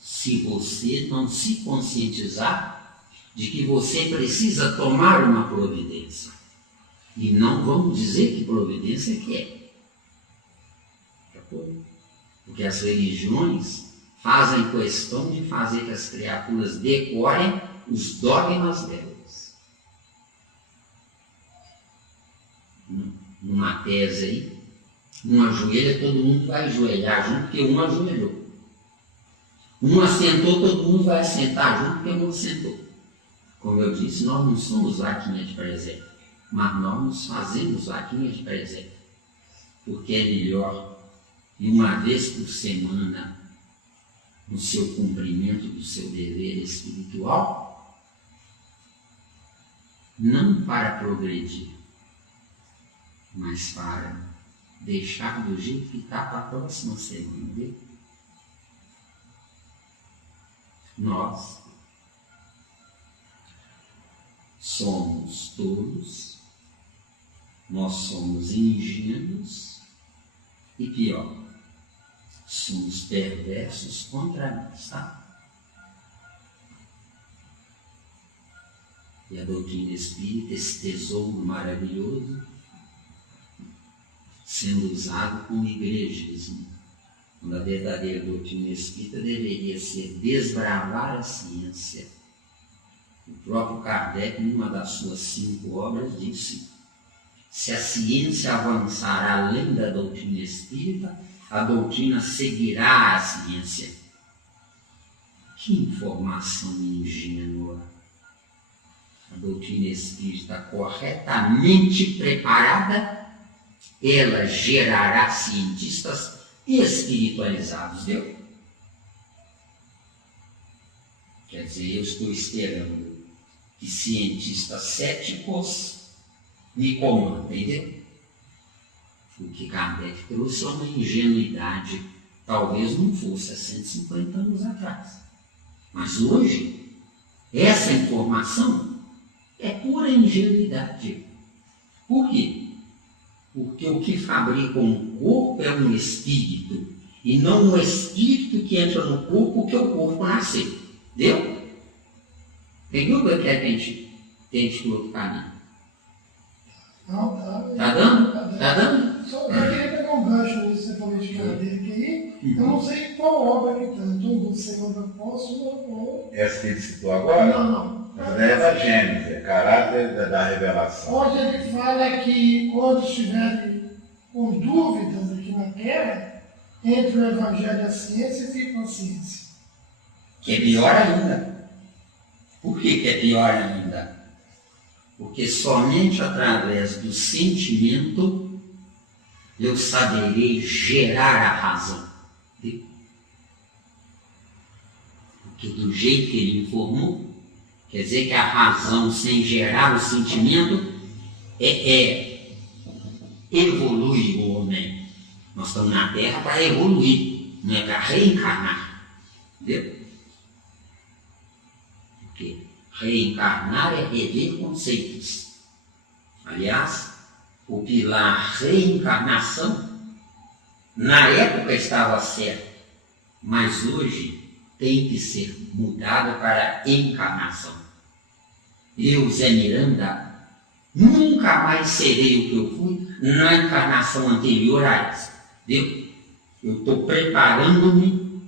Se você não se conscientizar de que você precisa tomar uma providência. E não vamos dizer que providência quer. Porque as religiões fazem questão de fazer que as criaturas decorem os dogmas delas. Numa tese aí, uma ajoelha, todo mundo vai ajoelhar junto, porque um ajoelhou. Um assentou, todo mundo vai assentar junto, porque um assentou. Como eu disse, nós não somos vaquinha de presente, mas nós nos fazemos vaquinha de presente. Porque é melhor, e uma vez por semana, no seu cumprimento do seu dever espiritual, não para progredir, mas para deixar do jeito que está para a próxima semana dele. Nós somos tolos, nós somos ingênuos e pior, somos perversos contra nós, tá? E a doutrina espírita, esse tesouro maravilhoso, sendo usado como igrejismo, quando a verdadeira doutrina espírita deveria ser desbravar a ciência. O próprio Kardec, em uma das suas 5 obras, disse: se a ciência avançar além da doutrina espírita, a doutrina seguirá a ciência. Que informação ingênua! A doutrina espírita corretamente preparada, ela gerará cientistas espiritualizados, viu? Quer dizer, eu estou esperando que cientistas céticos me comandem, entendeu? O que Kardec trouxe é uma ingenuidade, talvez não fosse há 150 anos atrás. Mas hoje, essa informação é pura ingenuidade. Por quê? Porque o que fabrica um corpo é um espírito, e não um espírito que entra no corpo que o corpo nasceu. Entendeu? Entendeu o que é que a gente tem que colocar ali? Não, tá. Tá dando? Tá dando? Só eu queria pegar um gancho nisso que você falou de Kardec aí. Eu não sei qual obra que está. Então, você manda posso. Essa que ele citou agora? Não. Mas é da Gênesis, é caráter da revelação. Onde ele fala que quando estiverem com dúvidas aqui na Terra, entre o Evangelho e a ciência, fica a ciência. Que é pior ainda. Por que é pior ainda? Porque somente através do sentimento eu saberei gerar a razão. Porque do jeito que ele informou, quer dizer que a razão sem gerar o sentimento evolui o homem. Nós estamos na Terra para evoluir, não é para reencarnar. Entendeu? Porque reencarnar é rever conceitos. Aliás, o pilar reencarnação, na época estava certo, mas hoje tem que ser mudado para encarnação. Eu, Zé Miranda, nunca mais serei o que eu fui na encarnação anterior a essa. Entendeu? Eu estou preparando-me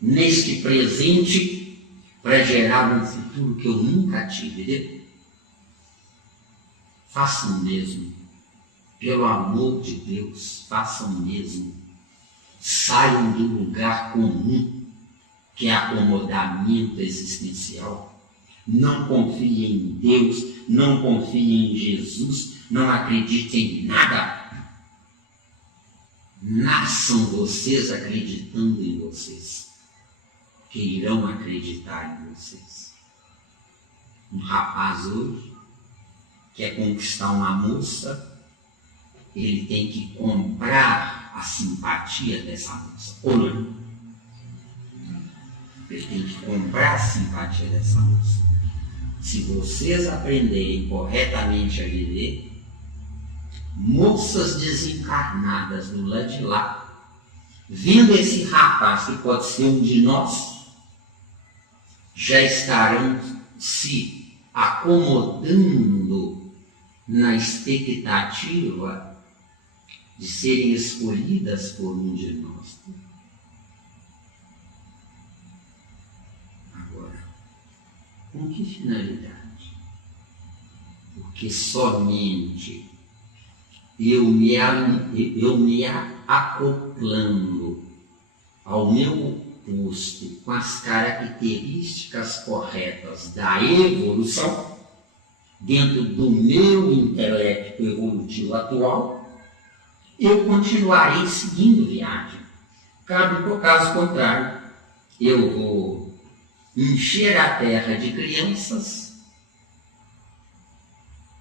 neste presente para gerar um futuro que eu nunca tive. Entendeu? Façam o mesmo. Pelo amor de Deus, façam o mesmo. Saiam do lugar comum, que é acomodamento existencial. Não confiem em Deus, não confiem em Jesus, não acreditem em nada. Nasçam vocês acreditando em vocês, que irão acreditar em vocês. Um rapaz hoje quer conquistar uma moça, ele tem que comprar a simpatia dessa moça, ou não? Ele tem que comprar a simpatia dessa moça. Se vocês aprenderem corretamente a viver, moças desencarnadas do lado de lá, vendo esse rapaz que pode ser um de nós, já estarão se acomodando na expectativa de serem escolhidas por um de nós. Agora, com que finalidade? Porque somente eu me acoplando ao meu posto com as características corretas da evolução, dentro do meu intelecto evolutivo atual, eu continuarei seguindo viagem. Caso contrário, eu vou encher a terra de crianças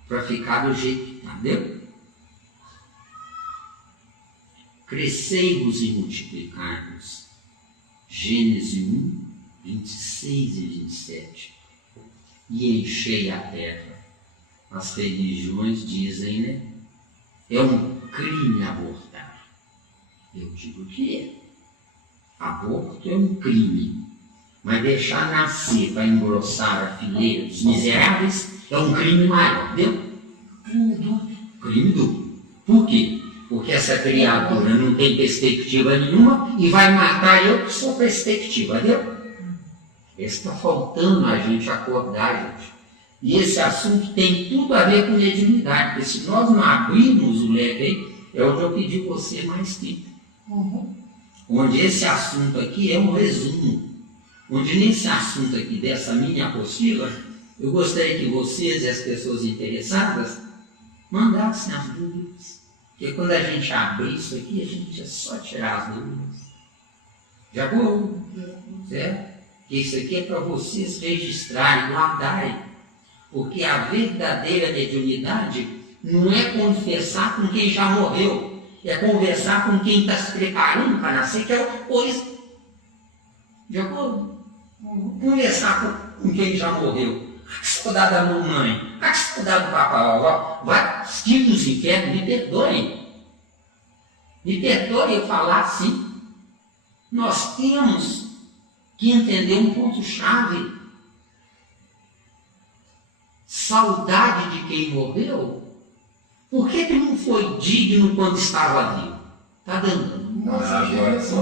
para ficar do jeito que está, entendeu? Crescei-vos e multiplicai-vos. Gênesis 1, 26 e 27. E enchei a terra. As religiões dizem, né? É um crime abortar. Eu digo que é. Aborto é um crime. Mas deixar nascer para engrossar a fileira dos miseráveis é um crime maior, entendeu? Crime duplo. Crime duplo. Por quê? Porque essa criatura não tem perspectiva nenhuma e vai matar eu que sou perspectiva, entendeu? Está faltando a gente acordar, gente. E esse assunto tem tudo a ver com mediunidade, porque se nós não abrirmos o leque aí, é onde eu pedi você mais tempo. Onde esse assunto aqui é um resumo. Onde nesse assunto aqui, dessa minha apostila, eu gostaria que vocês e as pessoas interessadas mandassem as dúvidas. Porque quando a gente abrir isso aqui, a gente é só tirar as dúvidas. Já vou? Certo? Porque isso aqui é para vocês registrarem, guardarem. Porque a verdadeira mediunidade não é conversar com quem já morreu, é conversar com quem está se preparando para nascer, que é outra coisa. De acordo? Conversar com quem já morreu. Que saudade da mamãe, que saudade do papai, vai assistir dos infernos, me perdoem. Me perdoem eu falar assim. Nós temos que entender um ponto-chave. Saudade de quem morreu? Por que não foi digno quando estava vivo? Está dando. Agora, isso.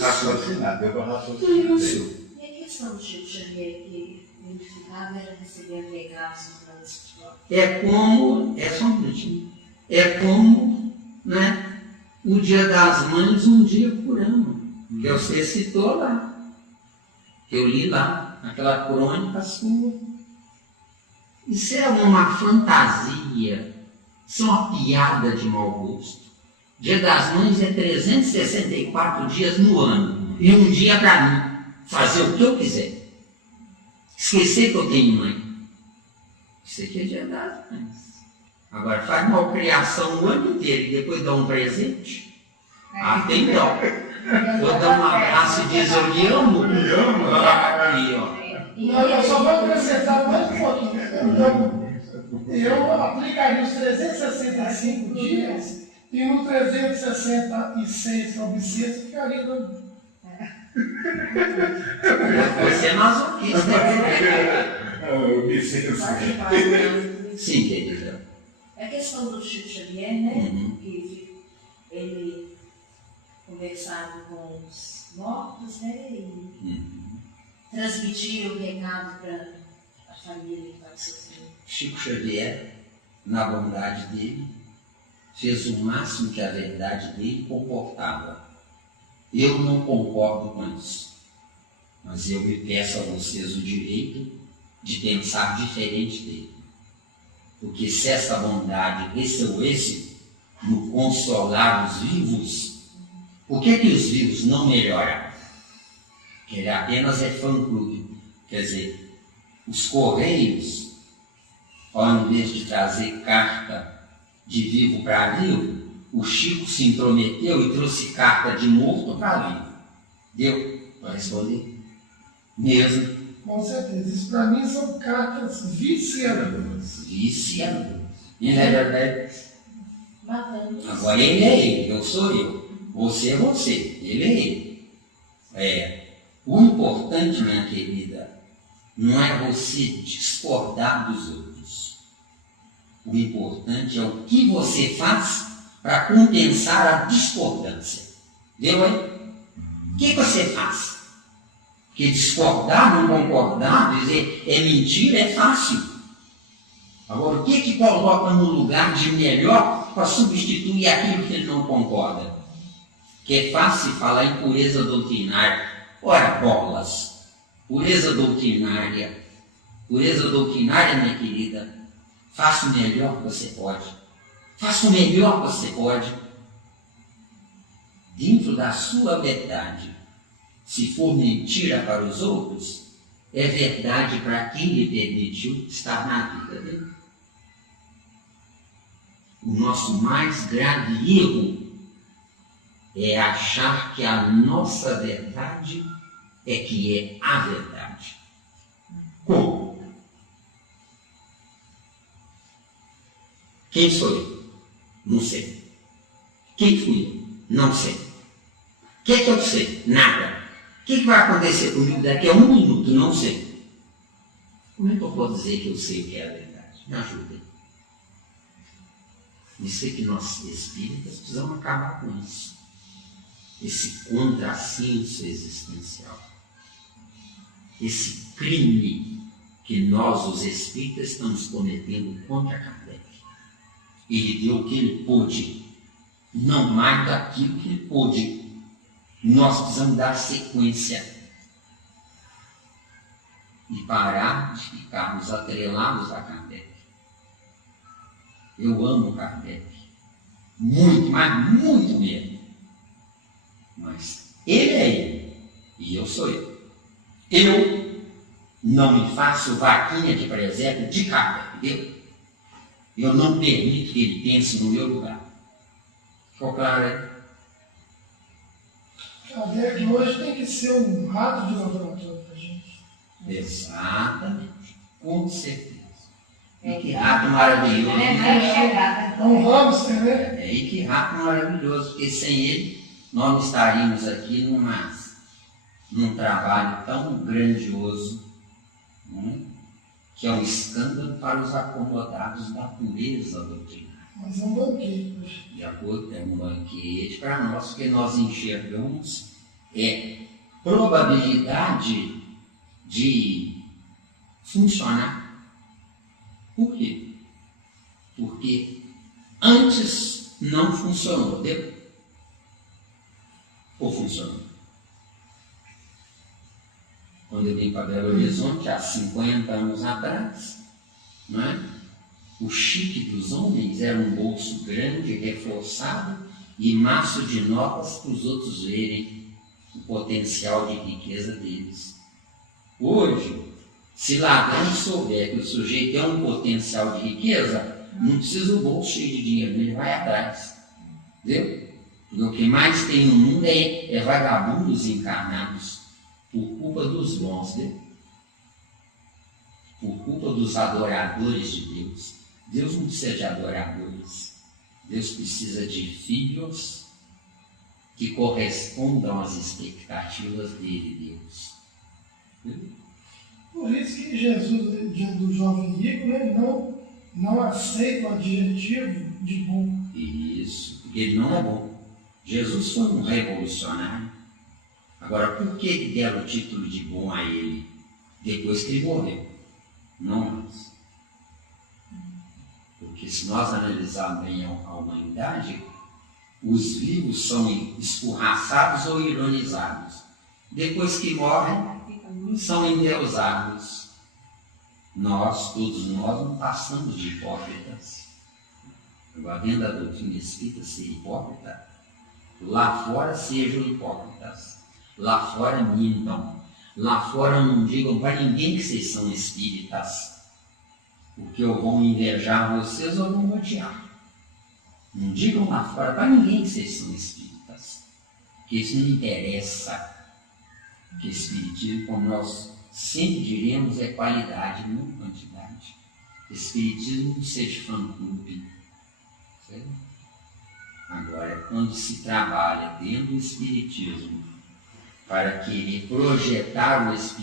Raciocinar, deu para raciocinar. Isso. E a questão do Chico Xavier, que ele ficava era receber regalos no plano espiritual? Só um minutinho. É como, né, o Dia das Mães, um dia por ano. Que você citou lá. Que eu li lá, aquela crônica sua. Isso é uma fantasia, isso é uma piada de mau gosto. Dia das Mães é 364 dias no ano. E um dia para mim, fazer o que eu quiser. Esquecer que eu tenho mãe. Isso aqui é Dia das Mães. Agora, faz uma criação o ano inteiro e depois dá um presente. Tem dó. Vou dar um abraço e diz, eu lhe amo. Me ama. Aqui, ó. Não, eu só vou acrescentar mais um pouquinho. Então, eu aplicaria os 365 dias e no 366 para o bissexto ficaria dando. Você é masoquista. Eu me sinto assim. Sim, querida. A questão do Chico Xavier, né? Uhum. Que ele conversava com os mortos, né? E transmitia o recado para a família que estava sofrendo. Chico Xavier, na bondade dele, fez o máximo que a verdade dele comportava. Eu não concordo com isso, mas eu me peço a vocês o direito de pensar diferente dele. Porque se essa bondade resolvesse no consolar os vivos, por que os vivos não melhoram? Que ele apenas é fã-clube. Quer dizer, os Correios, ao invés de trazer carta de vivo para vivo, o Chico se intrometeu e trouxe carta de morto para vivo. Deu para responder? Mesmo. Com certeza. Isso para mim são cartas viciadoras. Viciado. E não é verdade? Matando. Agora ele é ele, eu sou eu. Você é você, ele é ele. O importante, minha querida, não é você discordar dos outros. O importante é o que você faz para compensar a discordância. Deu aí? O que você faz? Porque discordar, não concordar, dizer é mentira, é fácil. Agora, o que coloca no lugar de melhor para substituir aquilo que ele não concorda? Que é fácil falar em pureza doutrinária. Ora, bolas, pureza doutrinária, minha querida, faça o melhor que você pode. Faça o melhor que você pode. Dentro da sua verdade. Se for mentira para os outros, é verdade para quem lhe permitiu estar na vida dele. O nosso mais grave erro é achar que a nossa verdade é que é a verdade. Como? Quem sou eu? Não sei. Quem fui eu? Não sei. O que eu sei? Nada. O que vai acontecer comigo daqui a 1 minuto? Não sei. Como é que eu posso dizer que eu sei o que é a verdade? Me ajudem. Isso é que nós espíritas precisamos acabar com isso. Esse contrassenso existencial. Esse crime que nós, os espíritas, estamos cometendo contra Kardec. Ele deu o que ele pôde, não mais daquilo que ele pôde. Nós precisamos dar sequência e parar de ficarmos atrelados a Kardec. Eu amo Kardec, muito, mas muito mesmo. Mas ele é ele e eu sou eu. Eu não me faço vaquinha de presépio de Kardec. Eu não permito que ele pense no meu lugar. Ficou claro aí? Kardec hoje tem que ser um rato de laboratório para a gente. Exatamente. Com certeza. E que rato maravilhoso. É um hamster, né? E que rato maravilhoso, porque sem ele nós não estaríamos aqui num trabalho tão grandioso, né? Que é um escândalo para os acomodados da pureza doutrinária. Mas é um banquete hoje. De acordo, é um banquete para nós, porque nós enxergamos probabilidade de funcionar. Por quê? Porque antes não funcionou, deu? Ou funcionou? Quando eu vim para Belo Horizonte, há 50 anos atrás, não é? O chique dos homens era um bolso grande, reforçado e maço de notas para os outros verem o potencial de riqueza deles. Hoje, se ladrão souber que o sujeito tem um potencial de riqueza, não precisa o bolso cheio de dinheiro, ele vai atrás. Entendeu? Porque o que mais tem no mundo é vagabundos encarnados por culpa dos bons, né? Por culpa dos adoradores de Deus. Deus não precisa de adoradores. Deus precisa de filhos que correspondam às expectativas dele, Deus. Por isso que Jesus, diante do jovem rico, né, não aceita o adjetivo de bom. Isso, porque ele não é bom. Jesus foi um revolucionário. Agora, por que deram o título de bom a ele depois que ele morreu? Não mais. Porque se nós analisarmos bem a humanidade, os vivos são escorraçados ou ironizados. Depois que morrem, são endeusados. Todos nós, não passamos de hipócritas. Agora, dentro da doutrina espírita, ser hipócrita, lá fora sejam hipócritas. Lá fora mintam. Lá fora não digam para ninguém que vocês são espíritas. Porque ou vão invejar vocês ou vão odiar. Não digam lá fora para ninguém que vocês são espíritas. Porque isso não interessa. Porque espiritismo, como nós sempre diremos, é qualidade, não quantidade. Espiritismo não precisa de fã-clube. Agora, quando se trabalha dentro do espiritismo para querer projetar o espiritismo,